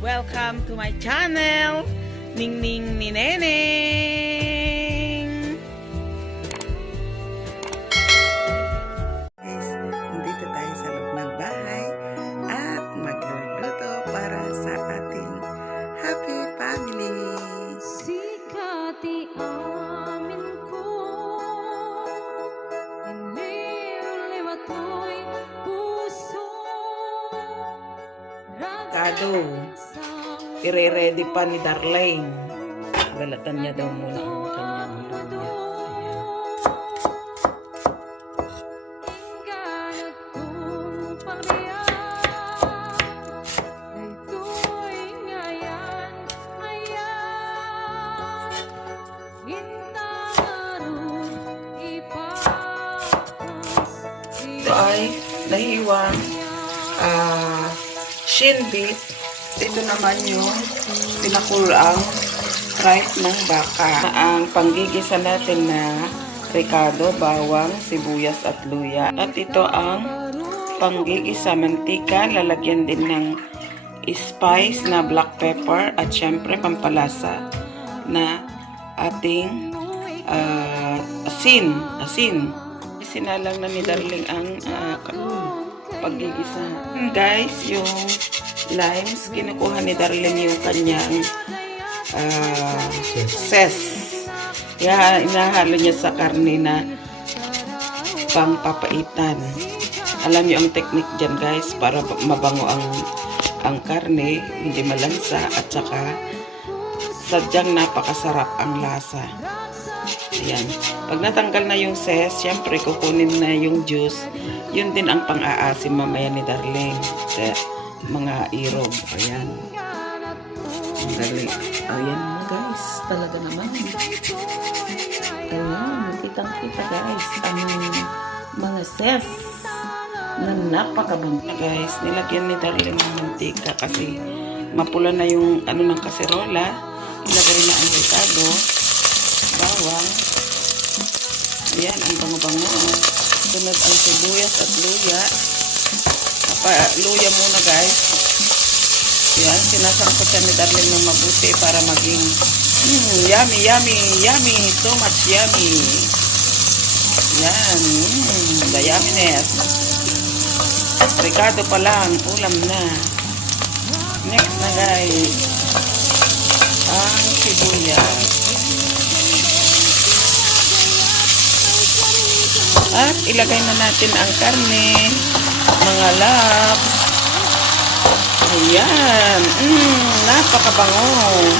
Welcome to my channel, Ningning ni Neneng. Guys, nandito tayo sa loob ng bahay at magluluto para sa ating happy family. Sikati amin ko, iniliwat ko'y puso. Kado, ire-ready pa ni Darlene. Balatan niya daw muna ang kanyang luya. Ito ay nahiwang shin beef. Ito naman yung pinakulang tripe ng baka. Ang panggigisa natin na ricado, bawang, sibuyas at luya. At ito ang panggigisa mantika. Lalagyan din ng spice na black pepper at syempre pampalasa na ating asin. Sinalang na ni Darling ang paggigisa. Guys, yung limes, kinukuha ni Darling yung kanyang ses. Kaya inahalo niya sa karne na pangpapaitan. Alam niyo ang technique dyan guys, para mabango ang karne, hindi malansa, at saka sadyang napakasarap ang lasa. Ayan. Pag natanggal na yung ses, syempre kukunin na yung juice. Yun din ang pang-aasim mamaya ni Darlene sa mga irog. Ayan. Ang galing. Ayan mo guys. Talaga naman. Ayan. Kitang-kita guys. Ang mga ses na napakabangga guys. Nilagyan ni Darlene ng mantika kasi mapula na yung ng kaserola. Ilagay na ang ricado, bawang. Ayan, ang bango-bango. Sunod ang sibuyas at luya. Luya muna guys. Ayan, sinasangkot siya ni Darlene ng mabuti para maging yummy, yummy, yummy. So much yummy. Ayan, the yumminess. Ricado pa lang, ulam na. Next na guys, ang sibuyas. At ilagay na natin ang karne, mga laps. Ayan. Napakabango.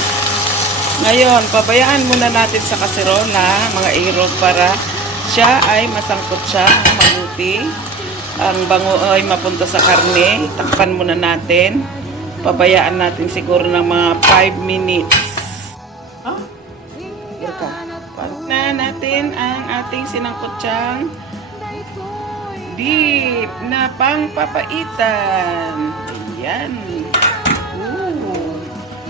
Ngayon, pabayaan muna natin sa kaserola, mga irog, para siya ay masangkot siya ng mabuti. Ang bango ay mapunta sa karne. Takpan muna natin. Pabayaan natin siguro ng mga 5 minutes. Na natin ang ating sinangkutsang beef na pangpapaitan. Ayan.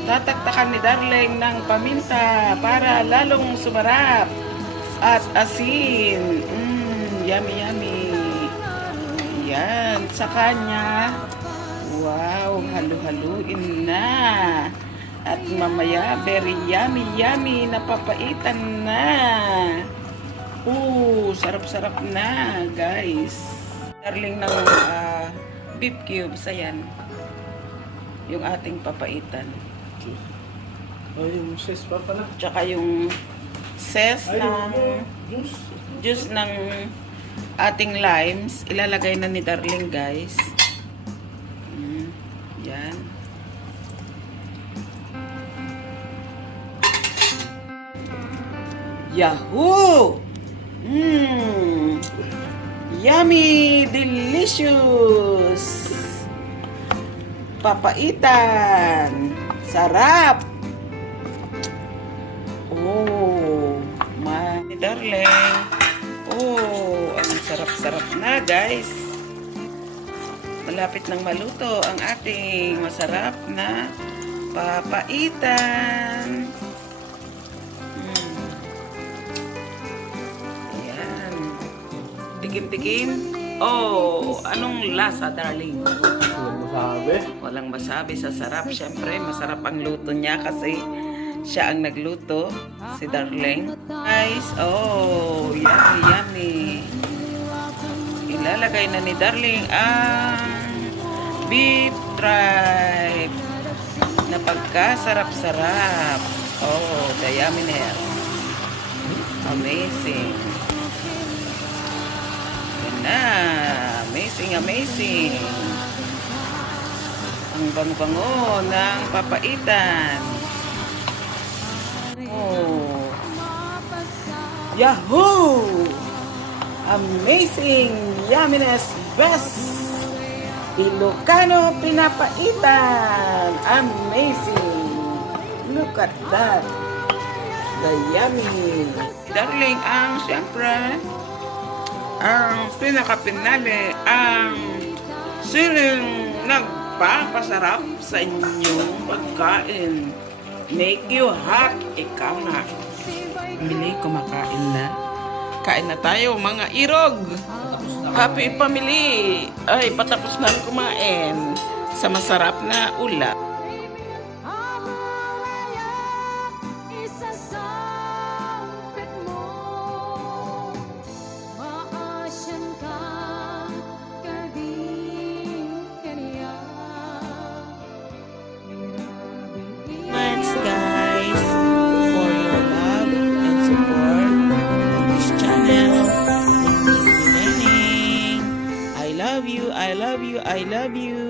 Tataktakan ni Darling ng paminta para lalong sumarap at asin. Yummy, yummy. Ayan. Sa kanya, wow, halu-haluin na. At mamaya, very yummy, yummy, napapaitan na. Sarap-sarap na, guys. Darling ng beef cubes, ayan. Yung ating papaitan. Yung ses pa pala. Tsaka yung ses ng juice ng ating limes. Ilalagay na ni Darling, guys. Yan. Yahoo! Yummy! Delicious! Papaitan! Sarap! My Darling! Ang sarap-sarap na guys! Malapit nang maluto ang ating masarap na papaitan. Tikim-tikim. Oh, anong lasa, darling? Sabi? Walang masabi sa sarap. Siyempre, masarap ang luto niya kasi siya ang nagluto, si Darling. Guys, oh, yummy, yummy. Ilalagay na ni Darling ang beef tripe na pagkasarap-sarap. Oh, the yumminess. Amazing. Yan na. Amazing, amazing. Ang bango-bango ng papaitan. Oh. Yahoo! Amazing! Yumminess best! Ilocano pinapaitan! Amazing! Look at that! The yummy! Darling, ang siyempre, ang pinakapinali, ang siling nagpapasarap sa inyong pagkain. Make you hot. Ikaw na. Pamili, kumakain na. Kain na tayo, mga irog. Happy family. Ay, patapos na kumain sa masarap na ulam. Ako ngayon, isasambit mo. Maasyan ka, kadi-kaniya. Thanks guys for your love and support on this channel. I love you, I love you, I love you.